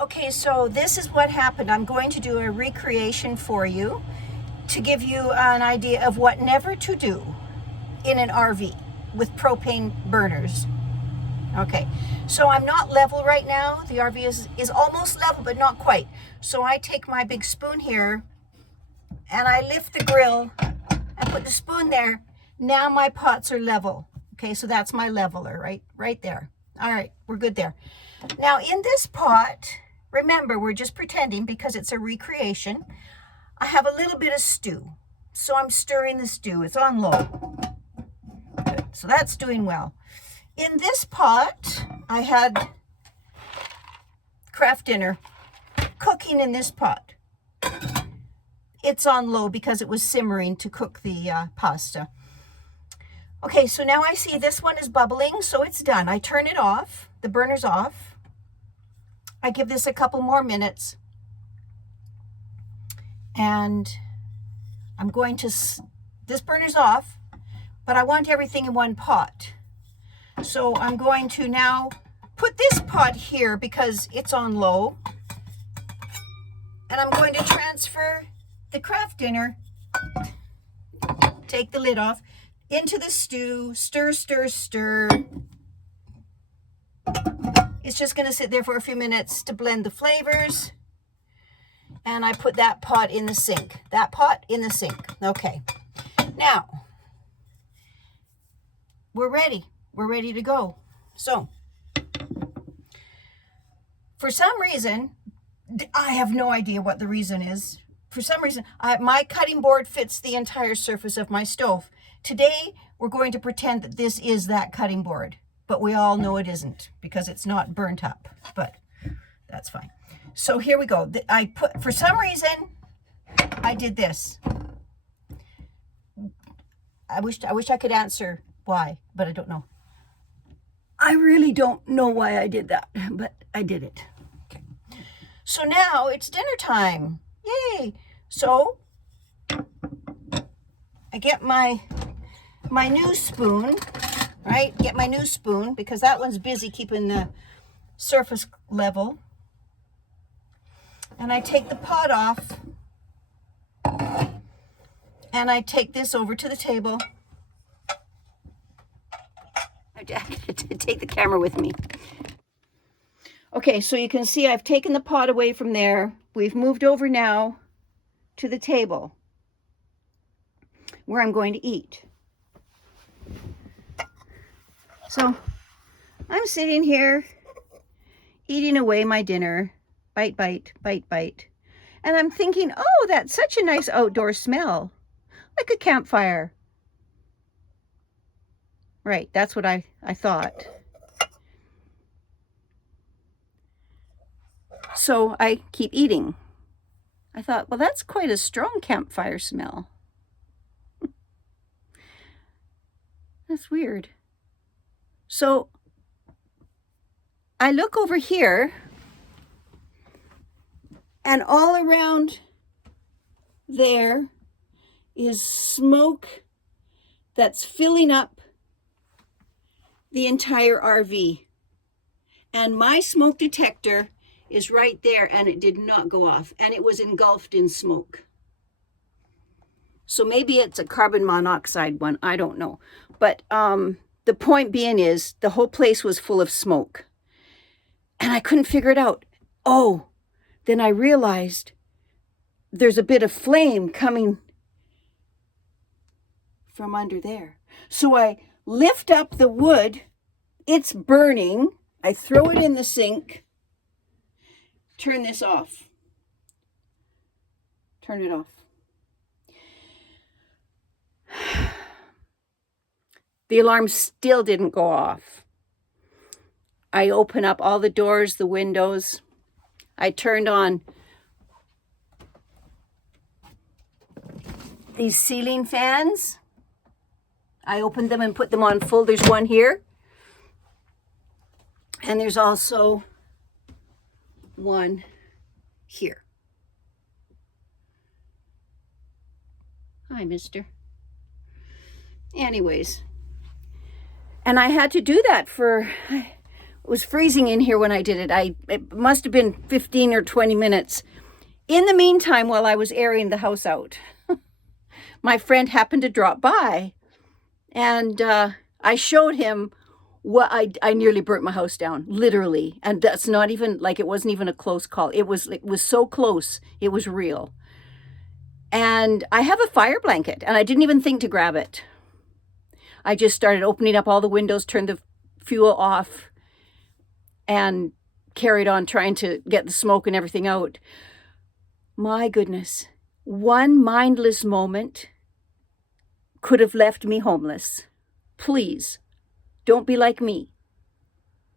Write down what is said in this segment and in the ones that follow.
Okay, so this is what happened. I'm going to do a recreation for you to give you an idea of what never to do in an RV with propane burners. Okay, so I'm not level right now. The RV is almost level, but not quite. So I take my big spoon here and I lift the grill and put the spoon there. Now my pots are level. Okay, so that's my leveler right there. All right, we're good there. Now in this pot, remember, we're just pretending because it's a recreation. I have a little bit of stew. So I'm stirring the stew. It's on low. Good. So that's doing well. In this pot, I had craft dinner cooking in this pot. It's on low because it was simmering to cook the pasta. Okay, so now I see this one is bubbling, so it's done. I turn it off. The burner's off. I give this a couple more minutes. And I'm going to, this burner's off, but I want everything in one pot. So I'm going to now put this pot here because it's on low. And I'm going to transfer the craft dinner, take the lid off, into the stew, stir, stir, stir. It's just going to sit there for a few minutes to blend the flavors. And I put that pot in the sink. That pot in the sink. Okay. Now, we're ready. We're ready to go. So, for some reason, I have no idea what the reason is. For some reason, my cutting board fits the entire surface of my stove. Today, we're going to pretend that this is that cutting board, but we all know it isn't because it's not burnt up, but that's fine. So here we go. For some reason, I did this. I wish I could answer why, but I don't know. I really don't know why I did that, but I did it. Okay. So now it's dinner time. Yay. So I get my new spoon, right? Get my new spoon because that one's busy keeping the surface level. And I take the pot off and I take this over to the table. I have to take the camera with me. Okay, so you can see I've taken the pot away from there. We've moved over now to the table where I'm going to eat. So I'm sitting here eating away my dinner. Bite, bite, bite, bite. And I'm thinking, oh, that's such a nice outdoor smell. Like a campfire. Right, that's what I thought. So I keep eating. I thought, well, that's quite a strong campfire smell. That's weird. So I look over here, and all around there is smoke that's filling up the entire RV. And my smoke detector is right there, and it did not go off, and it was engulfed in smoke. So maybe it's a carbon monoxide one, I don't know. But the point being is the whole place was full of smoke. And I couldn't figure it out. Oh, then I realized there's a bit of flame coming from under there. So I lift up the wood. It's burning. I throw it in the sink. Turn this off. Turn it off. The alarm still didn't go off. I open up all the doors, the windows. I turned on these ceiling fans. I opened them and put them on full. There's one here. And there's also one here. Hi, mister. Anyways. And I had to do that for, It was freezing in here when I did it. It must have been 15 or 20 minutes. In the meantime, while I was airing the house out, my friend happened to drop by, and I showed him what I nearly burnt my house down, literally. And that's not even, like, it wasn't even a close call. It was so close, it was real. And I have a fire blanket, and I didn't even think to grab it. I just started opening up all the windows, turned the fuel off, and carried on trying to get the smoke and everything out. My goodness, one mindless moment could have left me homeless. Please, don't be like me.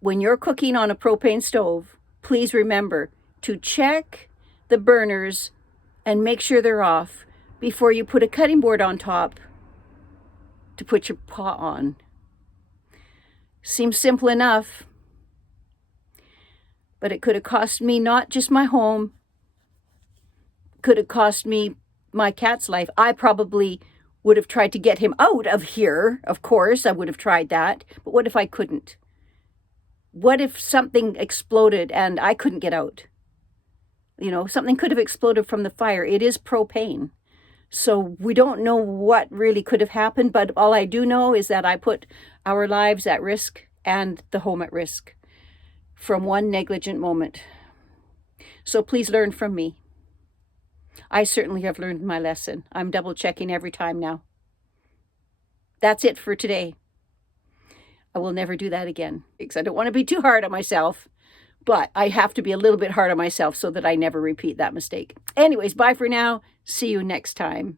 When you're cooking on a propane stove, please remember to check the burners and make sure they're off before you put a cutting board on top to put your pot on. Seems simple enough, but it could have cost me not just my home, could have cost me my cat's life. I probably would have tried to get him out of here. Of course, I would have tried that. But what if I couldn't? What if something exploded and I couldn't get out? You know, something could have exploded from the fire. It is propane. So we don't know what really could have happened, but all I do know is that I put our lives at risk and the home at risk from one negligent moment. So please learn from me. I certainly have learned my lesson. I'm double checking every time now. That's it for today. I will never do that again because I don't want to be too hard on myself, but I have to be a little bit hard on myself so that I never repeat that mistake. Anyways, bye for now. See you next time.